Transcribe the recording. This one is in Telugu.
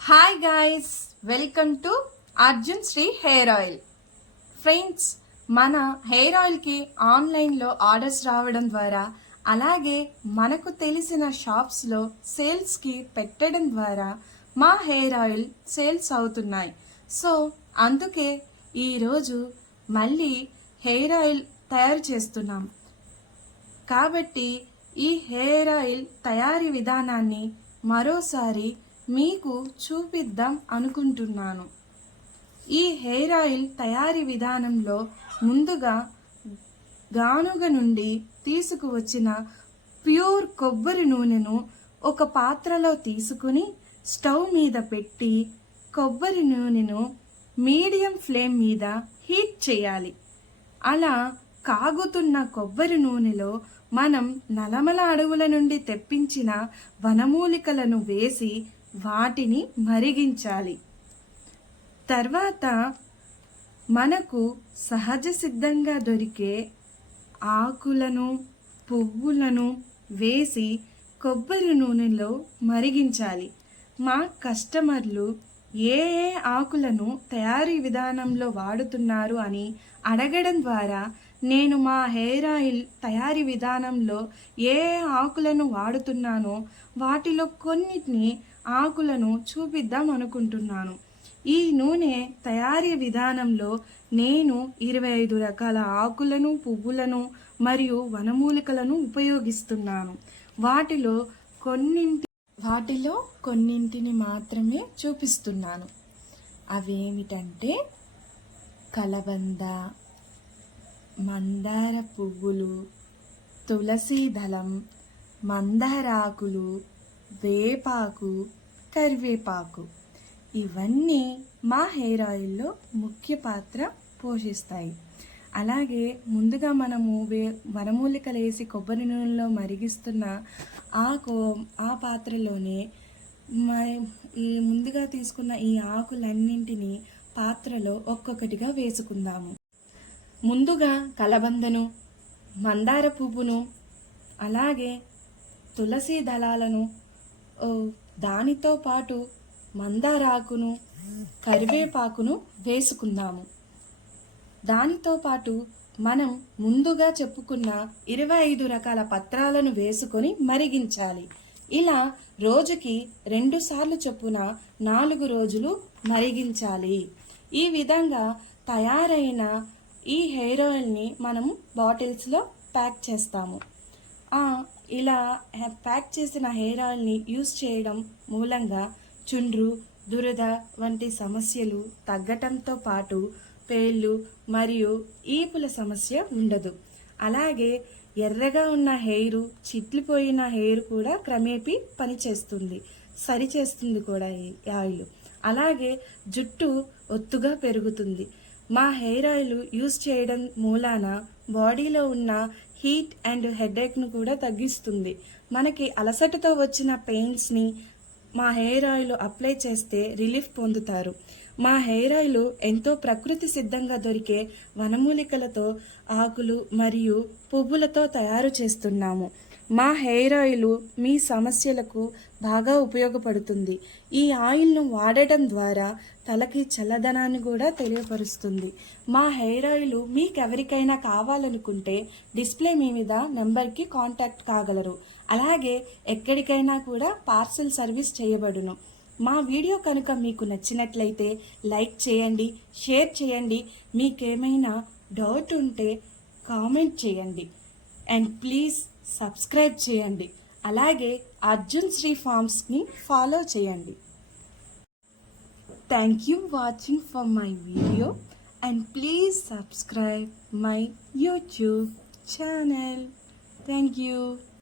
Hi guys, welcome to Arjun Shri hair oil. Friends, మన హెయిర్ ఆయిల్కి ఆన్లైన్లో ఆర్డర్స్ రావడం ద్వారా అలాగే మనకు తెలిసిన షాప్స్లో సేల్స్కి పెట్టడం ద్వారా మా హెయిర్ ఆయిల్ సేల్స్ అవుతున్నాయి. సో అందుకే ఈరోజు మళ్ళీ హెయిర్ ఆయిల్ తయారు చేస్తున్నాం. కాబట్టి ఈ హెయిర్ ఆయిల్ తయారీ విధానాన్ని మరోసారి మీకు చూపిద్దాం అనుకుంటున్నాను. ఈ హెయిర్ ఆయిల్ తయారీ విధానంలో ముందుగా గానుగ నుండి తీసుకువచ్చిన ప్యూర్ కొబ్బరి నూనెను ఒక పాత్రలో తీసుకుని స్టవ్ మీద పెట్టి కొబ్బరి నూనెను మీడియం ఫ్లేమ్ మీద హీట్ చేయాలి. అలా కాగుతున్న కొబ్బరి నూనెలో మనం నలమల అడవుల నుండి తెప్పించిన వనమూలికలను వేసి వాటిని మరిగించాలి. తర్వాత మనకు సహజ సిద్ధంగా దొరికే ఆకులను, పువ్వులను వేసి కొబ్బరి నూనెలో మరిగించాలి. మా కస్టమర్లు ఏ ఏ ఆకులను తయారీ విధానంలో వాడుతున్నారు అని అడగడం ద్వారా నేను మా హెయిర్ ఆయిల్ తయారీ విధానంలో ఏ ఆకులను వాడుతున్నానో వాటిలో కొన్నిటిని ఆకులను చూపిద్దాం అనుకుంటున్నాను. ఈ నూనె తయారీ విధానంలో నేను 25 రకాల ఆకులను, పువ్వులను మరియు వనమూలికలను ఉపయోగిస్తున్నాను. వాటిలో కొన్నింటిని మాత్రమే చూపిస్తున్నాను. అవేమిటంటే కలబంద, మందార పువ్వులు, తులసి దళం, మందారాకులు, వేపాకు, కరివేపాకు. ఇవన్నీ మా హెయిర్ ఆయిల్లో ముఖ్య పాత్ర పోషిస్తాయి. అలాగే ముందుగా మనము వనమూలికలు వేసి కొబ్బరి నూనెలో మరిగిస్తున్న ఆ పాత్రలోనే ఈ ముందుగా తీసుకున్న ఈ ఆకులన్నింటినీ పాత్రలో ఒక్కొక్కటిగా వేసుకుందాము. ముందుగా కలబందను, మందార పువ్వును, అలాగే తులసి దళాలను, దానితో పాటు మందారాకును, కరివేపాకును వేసుకుందాము. దానితో పాటు మనం ముందుగా చెప్పుకున్న 25 రకాల పత్రాలను వేసుకొని మరిగించాలి. ఇలా రోజుకి 2 సార్లు చొప్పున 4 రోజులు మరిగించాలి. ఈ విధంగా తయారైన ఈ హెయిర్ ఆయిల్ని మనం బాటిల్స్లో ప్యాక్ చేస్తాము. ఇలా ప్యాక్ చేసిన హెయిర్ ఆయిల్ని యూస్ చేయడం మూలంగా చుండ్రు, దురద వంటి సమస్యలు తగ్గటంతో పాటు పేళ్ళు మరియు ఈపుల సమస్య ఉండదు. అలాగే ఎర్రగా ఉన్న హెయిర్, చిట్లిపోయిన హెయిర్ కూడా క్రమేపీ పనిచేస్తుంది, సరిచేస్తుంది కూడా ఈ ఆయిల్. అలాగే జుట్టు ఒత్తుగా పెరుగుతుంది. మా హెయిర్ ఆయిల్ యూస్ చేయడం మూలాన బాడీలో ఉన్న హీట్ అండ్ హెడేక్ను కూడా తగ్గిస్తుంది. మనకి అలసటతో వచ్చిన పెయిన్స్ని మా హెయిర్ ఆయిల్ అప్లై చేస్తే రిలీఫ్ పొందుతారు. మా హెయిర్ ఆయిల్ ఎంతో ప్రకృతి సిద్ధంగా దొరికే వనమూలికలతో, ఆకులు మరియు పువ్వులతో తయారు చేస్తున్నాము. మా హెయిర్ ఆయిల్ మీ సమస్యలకు బాగా ఉపయోగపడుతుంది. ఈ ఆయిల్ను వాడటం ద్వారా తలకి చల్లదనాన్ని కూడా తెలియపరుస్తుంది. మా హెయిర్ ఆయిల్ మీకెవరికైనా కావాలనుకుంటే డిస్ప్లే మీద నెంబర్కి కాంటాక్ట్ కాగలరు. అలాగే ఎక్కడికైనా కూడా పార్సెల్ సర్వీస్ చేయబడును. మా వీడియో కనుక మీకు నచ్చినట్లయితే లైక్ చేయండి, షేర్ చేయండి. మీకేమైనా డౌట్ ఉంటే కామెంట్ చేయండి అండ్ ప్లీజ్ సబ్స్క్రైబ్ చేయండి. అలాగే అర్జున్ శ్రీ ఫార్మ్స్ని ఫాలో చేయండి. Thank you watching for my video and please subscribe my YouTube channel. Thank you.